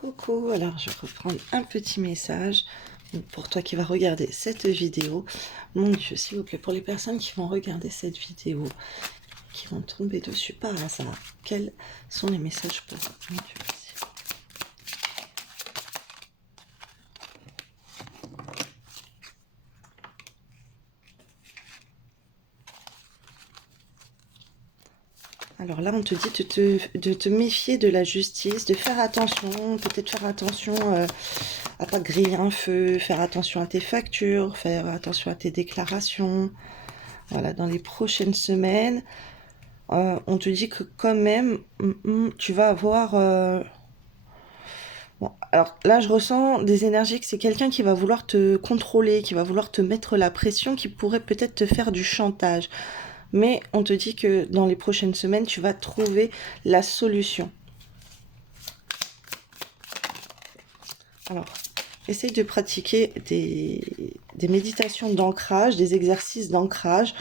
Coucou, alors je reprends un petit message pour toi qui vas regarder cette vidéo. Mon Dieu, s'il vous plaît, pour les personnes qui vont regarder cette vidéo, qui vont tomber dessus par hasard, quels sont les messages pour eux? Mon Dieu, merci. Alors là, on te dit de te méfier de la justice, de faire attention, peut-être faire attention à pas griller un feu, faire attention à tes factures, faire attention à tes déclarations. Voilà, dans les prochaines semaines, on te dit que quand même, tu vas avoir... Bon, alors là, je ressens des énergies que c'est quelqu'un qui va vouloir te contrôler, qui va vouloir te mettre la pression, qui pourrait peut-être te faire du chantage. Mais on te dit que dans les prochaines semaines, tu vas trouver la solution. Alors, essaye de pratiquer des méditations d'ancrage, des exercices d'ancrage.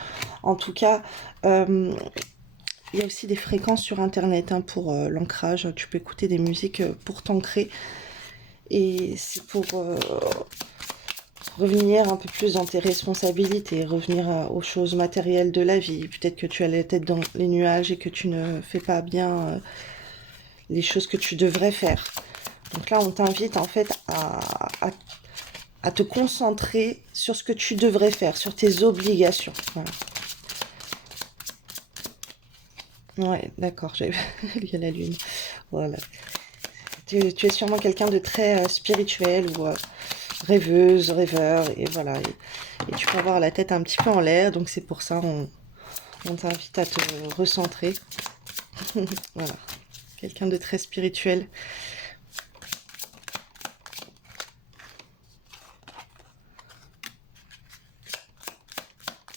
En tout cas, il y a aussi des fréquences sur Internet pour l'ancrage. Tu peux écouter des musiques pour t'ancrer. Et c'est pour revenir un peu plus dans tes responsabilités, revenir aux choses matérielles de la vie. Peut-être que tu as la tête dans les nuages et que tu ne fais pas bien les choses que tu devrais faire. Donc là, on t'invite en fait à te concentrer sur ce que tu devrais faire, sur tes obligations. Voilà. Ouais, d'accord, il y a la lune. Voilà. Tu es sûrement quelqu'un de très spirituel ou rêveuse, rêveur, et voilà. Et tu peux avoir la tête un petit peu en l'air, donc c'est pour ça on t'invite à te recentrer. Voilà, quelqu'un de très spirituel.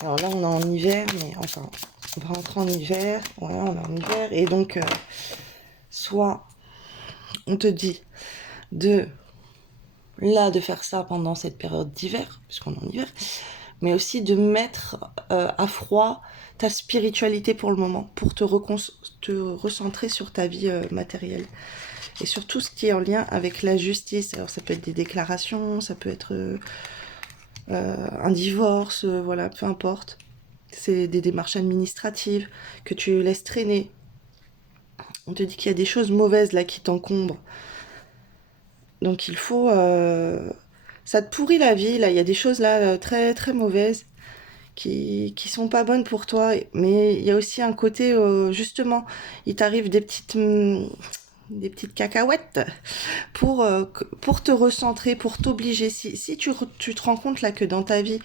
Alors là, on est en hiver, mais enfin, on va rentrer en hiver. Ouais, on est en hiver, et donc, soit on te dit de faire ça pendant cette période d'hiver, puisqu'on est en hiver, mais aussi de mettre à froid ta spiritualité pour le moment, pour te recentrer sur ta vie matérielle et sur tout ce qui est en lien avec la justice. Alors ça peut être des déclarations, ça peut être un divorce, voilà, peu importe. C'est des démarches administratives que tu laisses traîner. On te dit qu'il y a des choses mauvaises là qui t'encombrent. Donc il faut... ça te pourrit la vie, là. Il y a des choses là très très mauvaises qui sont pas bonnes pour toi. Mais il y a aussi un côté, justement, il t'arrive des petites cacahuètes pour te recentrer, pour t'obliger. Si tu te rends compte là que dans ta vie,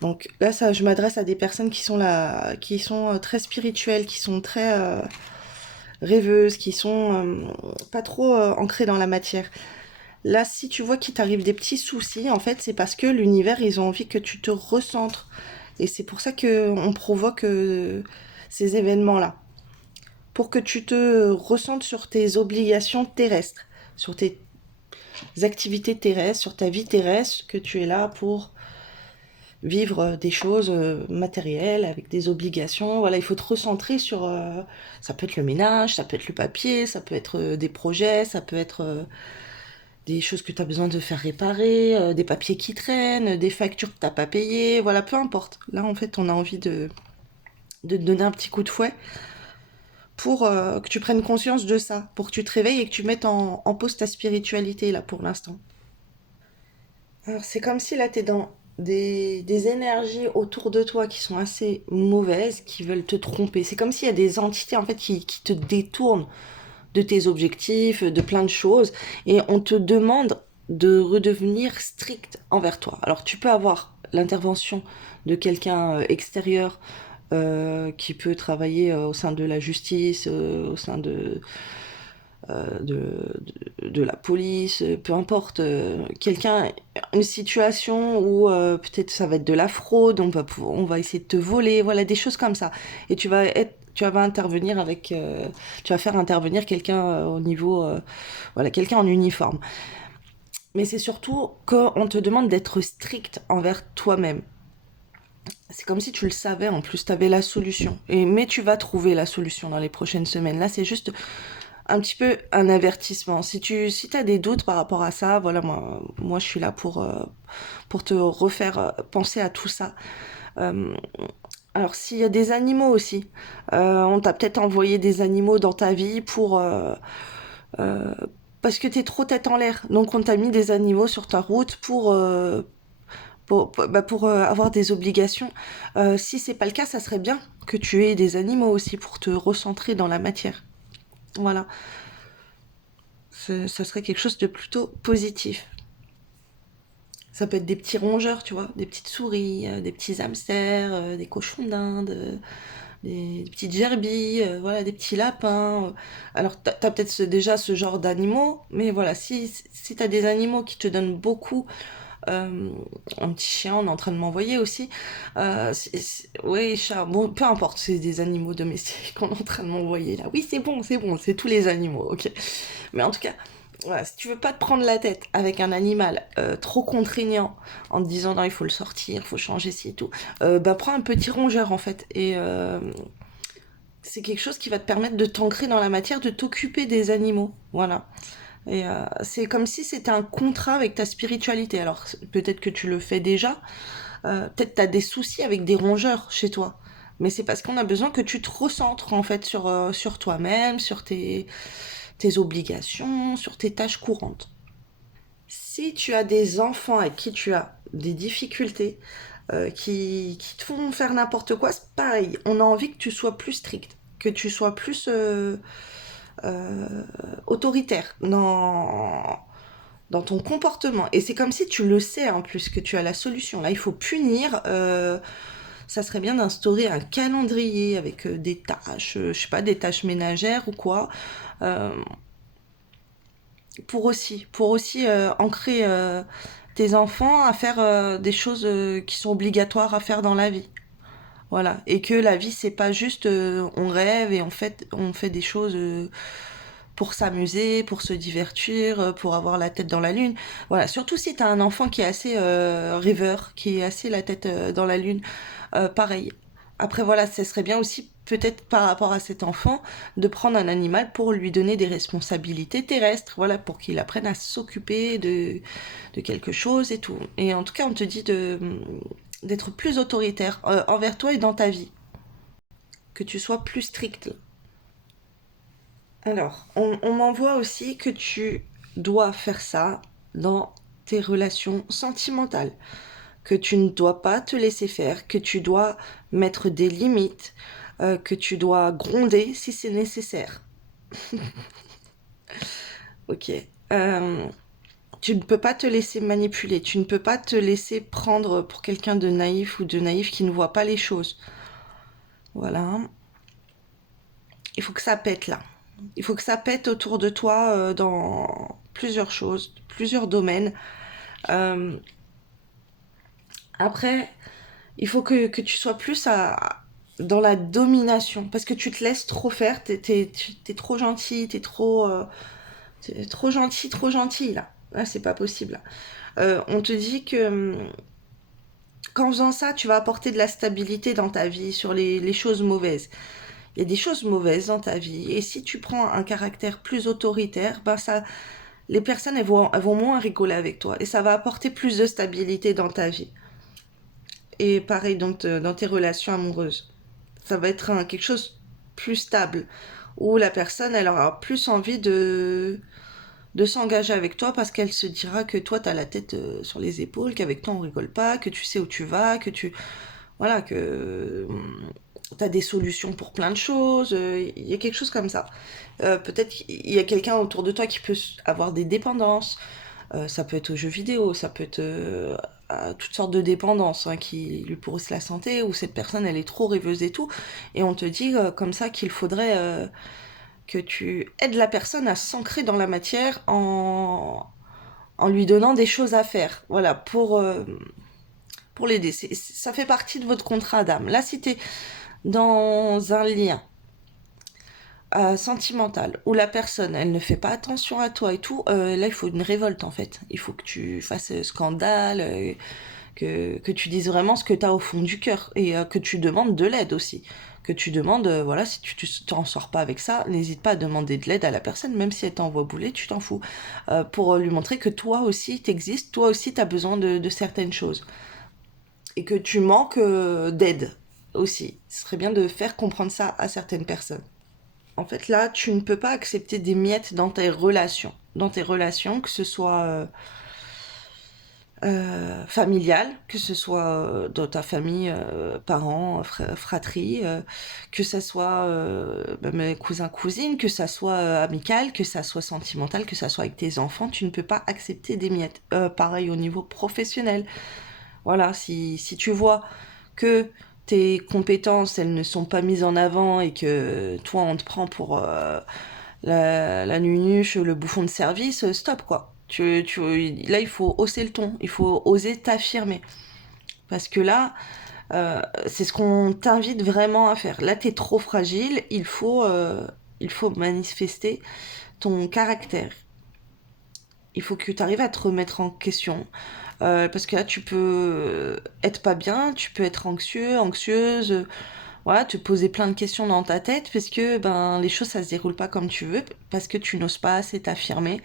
donc là ça, je m'adresse à des personnes qui sont là, qui sont très spirituelles, qui sont très rêveuses, qui sont pas trop ancrées dans la matière. Là, si tu vois qu'il t'arrive des petits soucis, en fait, c'est parce que l'univers, ils ont envie que tu te recentres. Et c'est pour ça qu'on provoque ces événements-là. Pour que tu te ressentes sur tes obligations terrestres, sur tes activités terrestres, sur ta vie terrestre, que tu es là pour vivre des choses matérielles, avec des obligations. Voilà, il faut te recentrer sur... ça peut être le ménage, ça peut être le papier, ça peut être des projets, ça peut être... des choses que tu as besoin de faire réparer, des papiers qui traînent, des factures que tu n'as pas payées, voilà, peu importe. Là, en fait, on a envie de te donner un petit coup de fouet pour que tu prennes conscience de ça, pour que tu te réveilles et que tu mettes en pause ta spiritualité, là, pour l'instant. Alors, c'est comme si, là, tu es dans des énergies autour de toi qui sont assez mauvaises, qui veulent te tromper. C'est comme s'il y a des entités, en fait, qui te détournent de tes objectifs, de plein de choses, et on te demande de redevenir strict envers toi. Alors tu peux avoir l'intervention de quelqu'un extérieur qui peut travailler au sein de la justice, au sein de la police, peu importe, quelqu'un, une situation où peut-être ça va être de la fraude, on va essayer de te voler, voilà, des choses comme ça. Et tu vas intervenir avec, tu vas faire intervenir quelqu'un au niveau, voilà, quelqu'un en uniforme. Mais c'est surtout qu'on te demande d'être strict envers toi-même. C'est comme si tu le savais, en plus, tu avais la solution. Mais tu vas trouver la solution dans les prochaines semaines. Là, c'est juste un petit peu un avertissement. Si t'as des doutes par rapport à ça, voilà, moi je suis là pour te refaire penser à tout ça. Euh, alors s'il y a des animaux aussi, on t'a peut-être envoyé des animaux dans ta vie euh, parce que t'es trop tête en l'air. Donc on t'a mis des animaux sur ta route pour avoir des obligations. Si c'est pas le cas, ça serait bien que tu aies des animaux aussi pour te recentrer dans la matière. Voilà, ça serait quelque chose de plutôt positif. Ça peut être des petits rongeurs, tu vois, des petites souris, des petits hamsters, des cochons d'Inde, des petites gerbilles, voilà, des petits lapins. Alors, t'as peut-être déjà ce genre d'animaux, mais voilà, si t'as des animaux qui te donnent beaucoup, euh, un petit chien, on est en train de m'envoyer aussi. Oui, chat, bon, peu importe, c'est des animaux domestiques qu'on est en train de m'envoyer là. Oui, c'est bon, c'est tous les animaux, ok. Mais en tout cas, voilà, si tu veux pas te prendre la tête avec un animal trop contraignant en te disant non, il faut le sortir, il faut changer ci et tout, bah prends un petit rongeur en fait. Et c'est quelque chose qui va te permettre de t'ancrer dans la matière, de t'occuper des animaux. Voilà. Et c'est comme si c'était un contrat avec ta spiritualité. Alors peut-être que tu le fais déjà, peut-être tu as des soucis avec des rongeurs chez toi. Mais c'est parce qu'on a besoin que tu te recentres en fait sur toi-même, sur tes obligations, sur tes tâches courantes. Si tu as des enfants avec qui tu as des difficultés, qui te font faire n'importe quoi, c'est pareil. On a envie que tu sois plus strict, que tu sois plus autoritaire dans ton comportement. Et c'est comme si tu le sais en plus que tu as la solution. Là, il faut punir. Ça serait bien d'instaurer un calendrier avec des tâches, je sais pas, des tâches ménagères ou quoi. Euh, pour aussi ancrer tes enfants à faire des choses qui sont obligatoires à faire dans la vie. Voilà. Et que la vie, c'est pas juste on rêve et on fait des choses pour s'amuser, pour se divertir, pour avoir la tête dans la lune. Voilà. Surtout si t'as un enfant qui est assez rêveur, qui est assez la tête dans la lune. Pareil. Après, voilà, ce serait bien aussi, peut-être par rapport à cet enfant, de prendre un animal pour lui donner des responsabilités terrestres, voilà, pour qu'il apprenne à s'occuper de quelque chose et tout. Et en tout cas, on te dit d'être plus autoritaire envers toi et dans ta vie, que tu sois plus strict. Alors, on m'envoie aussi que tu dois faire ça dans tes relations sentimentales, que tu ne dois pas te laisser faire, que tu dois mettre des limites, que tu dois gronder si c'est nécessaire. Ok. Euh, Tu ne peux pas te laisser manipuler, tu ne peux pas te laisser prendre pour quelqu'un de naïf ou de naïf qui ne voit pas les choses. Voilà. Il faut que ça pète là. Il faut que ça pète autour de toi dans plusieurs choses, plusieurs domaines. Euh, Après, il faut que tu sois plus dans la domination parce que tu te laisses trop faire. T'es trop gentil, t'es trop gentil là. Là, c'est pas possible. On te dit que qu'en faisant ça, tu vas apporter de la stabilité dans ta vie sur les choses mauvaises. Il y a des choses mauvaises dans ta vie. Et si tu prends un caractère plus autoritaire, ben ça, les personnes, elles vont moins rigoler avec toi. Et ça va apporter plus de stabilité dans ta vie. Et pareil, donc, dans tes relations amoureuses. Ça va être quelque chose plus stable. Où la personne, elle aura plus envie de s'engager avec toi parce qu'elle se dira que toi, tu as la tête sur les épaules, qu'avec toi, on rigole pas, que tu sais où tu vas, que tu... Voilà, que tu as des solutions pour plein de choses. Il y a quelque chose comme ça. Peut-être qu'il y a quelqu'un autour de toi qui peut avoir des dépendances. Ça peut être aux jeux vidéo, ça peut être à toutes sortes de dépendances hein, qui lui pourrissent la santé, ou cette personne, elle est trop rêveuse et tout. Et on te dit comme ça qu'il faudrait que tu aides la personne à s'ancrer dans la matière en lui donnant des choses à faire. Voilà, pour l'aider. Ça fait partie de votre contrat d'âme. Là, si tu es dans un lien sentimental où la personne, elle ne fait pas attention à toi et tout, là, il faut une révolte en fait. Il faut que tu fasses scandale, que tu dises vraiment ce que tu as au fond du cœur et que tu demandes de l'aide aussi. que tu demandes, voilà, si tu t'en sors pas avec ça, n'hésite pas à demander de l'aide à la personne, même si elle t'envoie bouler, tu t'en fous, pour lui montrer que toi aussi t'existes, toi aussi t'as besoin de certaines choses, et que tu manques d'aide aussi. Ce serait bien de faire comprendre ça à certaines personnes. En fait, là, tu ne peux pas accepter des miettes dans tes relations. Dans tes relations, que ce soit familiale, que ce soit dans ta famille, parents, fratrie, que ça soit mes cousins, cousines, que ça soit amical, que ça soit sentimental, que ça soit avec tes enfants, tu ne peux pas accepter des miettes. Pareil au niveau professionnel. Voilà, si tu vois que tes compétences, elles ne sont pas mises en avant et que toi, on te prend pour la nunuche, le bouffon de service, stop quoi. Là, il faut hausser le ton, il faut oser t'affirmer. Parce que là, c'est ce qu'on t'invite vraiment à faire. Là, t'es trop fragile, il faut manifester ton caractère. Il faut que tu arrives à te remettre en question. Parce que là, tu peux être pas bien, tu peux être anxieux, anxieuse, voilà, te poser plein de questions dans ta tête parce que ben les choses ça se déroule pas comme tu veux, parce que tu n'oses pas assez t'affirmer.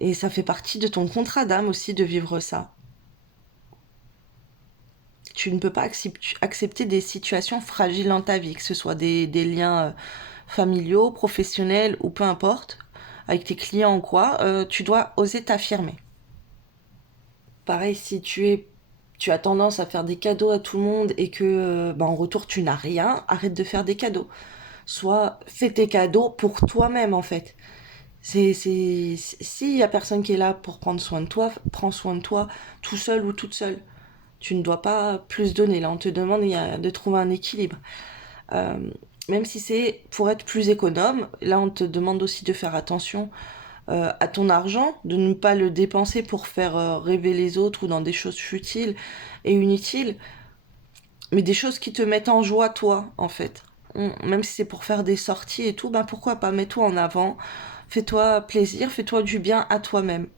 Et ça fait partie de ton contrat d'âme aussi de vivre ça. Tu ne peux pas accepter des situations fragiles dans ta vie, que ce soit des liens familiaux, professionnels ou peu importe, avec tes clients ou quoi, tu dois oser t'affirmer. Pareil, si tu as tendance à faire des cadeaux à tout le monde et que en retour tu n'as rien, arrête de faire des cadeaux. Soit fais tes cadeaux pour toi-même en fait. S'il y a personne qui est là pour prendre soin de toi, prends soin de toi tout seul ou toute seule. Tu ne dois pas plus donner. Là, on te demande de trouver un équilibre. Euh, Même si c'est pour être plus économe, là, on te demande aussi de faire attention à ton argent, de ne pas le dépenser pour faire rêver les autres ou dans des choses futiles et inutiles, mais des choses qui te mettent en joie, toi, en fait. Même si c'est pour faire des sorties et tout, ben pourquoi pas, mets-toi en avant, fais-toi plaisir, fais-toi du bien à toi-même.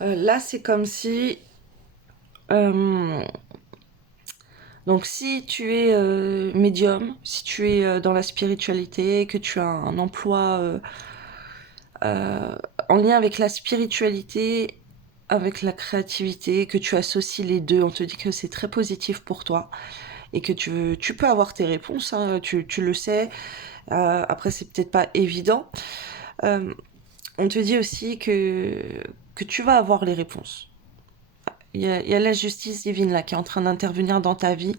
Là, c'est comme si... euh, donc si tu es médium, si tu es dans la spiritualité, que tu as un emploi euh, en lien avec la spiritualité, avec la créativité, que tu associes les deux, on te dit que c'est très positif pour toi et que tu peux avoir tes réponses, hein, tu le sais. Après, c'est peut-être pas évident. Euh, on te dit aussi que tu vas avoir les réponses. Il y a la justice divine là qui est en train d'intervenir dans ta vie.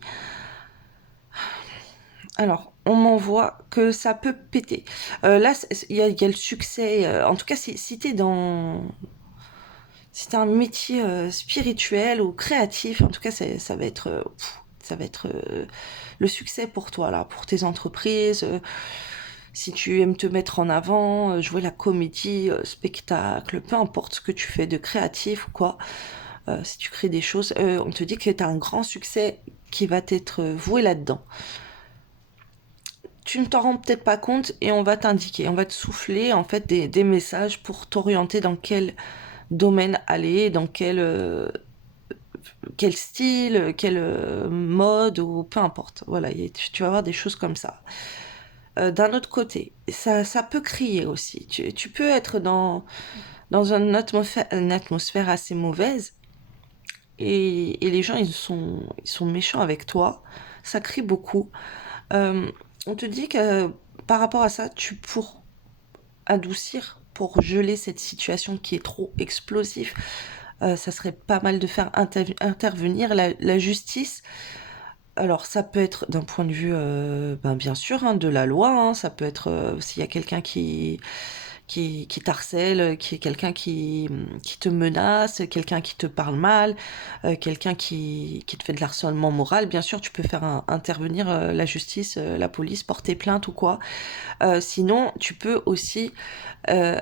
Alors, on m'envoie que ça peut péter. Là, il y a le succès. En tout cas, si t'es dans... Si t'as un métier spirituel ou créatif, en tout cas, ça va être... ça va être le succès pour toi, là, pour tes entreprises. Si tu aimes te mettre en avant, jouer la comédie, spectacle, peu importe ce que tu fais de créatif ou quoi, si tu crées des choses, on te dit que tu as un grand succès qui va t'être voué là-dedans. Tu ne t'en rends peut-être pas compte et on va t'indiquer, on va te souffler en fait des messages pour t'orienter dans quel domaine aller, dans quel style, quel mode ou peu importe. Voilà, tu vas avoir des choses comme ça. D'un autre côté, ça peut crier aussi. Tu peux être dans une atmosphère assez mauvaise et les gens ils sont méchants avec toi. Ça crie beaucoup. Euh, on te dit que par rapport à ça, pour adoucir, pour geler cette situation qui est trop explosive, ça serait pas mal de faire intervenir la justice. Alors ça peut être d'un point de vue, bien sûr, hein, de la loi, hein, ça peut être s'il y a quelqu'un qui t'harcèle, qui est quelqu'un qui te menace, quelqu'un qui te parle mal, quelqu'un qui te fait de l'harcèlement moral, bien sûr, tu peux faire intervenir la justice, la police, porter plainte ou quoi. Sinon, tu peux aussi euh,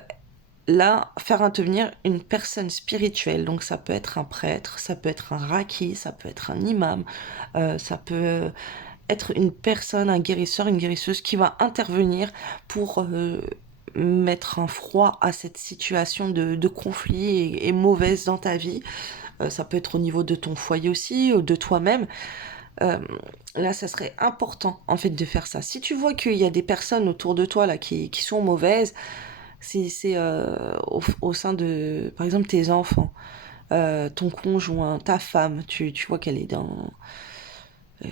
là faire intervenir une personne spirituelle. Donc ça peut être un prêtre, ça peut être un raki, ça peut être un imam, ça peut être une personne, un guérisseur, une guérisseuse qui va intervenir pour mettre un froid à cette situation de conflit et mauvaise dans ta vie. Ça peut être au niveau de ton foyer aussi, ou de toi-même. Là, ça serait important, en fait, de faire ça. Si tu vois qu'il y a des personnes autour de toi, là, qui sont mauvaises, c'est au sein de, par exemple, tes enfants, ton conjoint, ta femme, tu vois qu'elle est dans...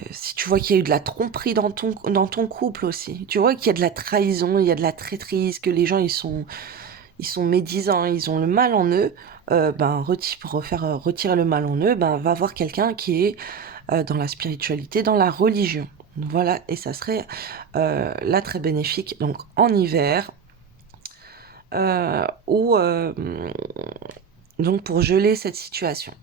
si tu vois qu'il y a eu de la tromperie dans ton couple aussi, tu vois qu'il y a de la trahison, il y a de la traîtrise, que les gens, ils sont médisants, ils ont le mal en eux, ben, pour faire retirer le mal en eux, ben, va voir quelqu'un qui est dans la spiritualité, dans la religion. Voilà, et ça serait là très bénéfique. Donc en hiver, ou donc pour geler cette situation.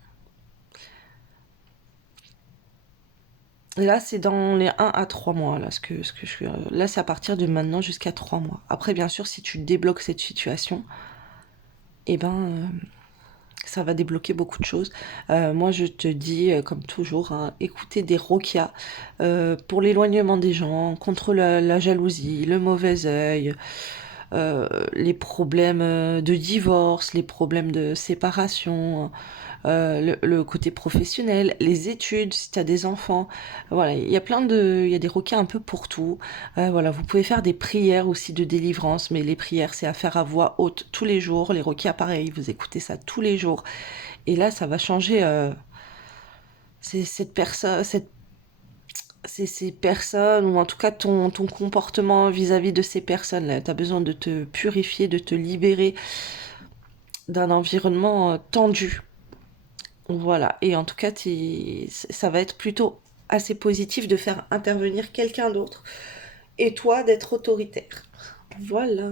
Là, c'est dans les 1 à 3 mois, là, ce que je suis. Là, c'est à partir de maintenant jusqu'à 3 mois. Après, bien sûr, si tu débloques cette situation, eh ben, ça va débloquer beaucoup de choses. Moi, je te dis, comme toujours, hein, écoutez des roquias pour l'éloignement des gens, contre la jalousie, le mauvais œil, les problèmes de divorce, les problèmes de séparation, le côté professionnel, les études, si tu as des enfants. Voilà, il y a des requins un peu pour tout. Voilà, vous pouvez faire des prières aussi de délivrance, mais les prières, c'est à faire à voix haute tous les jours. Les requins, pareil, vous écoutez ça tous les jours. Et là, ça va changer cette personne, ces personnes, ou en tout cas ton comportement vis-à-vis de ces personnes-là. Tu as besoin de te purifier, de te libérer d'un environnement tendu. Voilà, et en tout cas, ça va être plutôt assez positif de faire intervenir quelqu'un d'autre et toi d'être autoritaire. Voilà.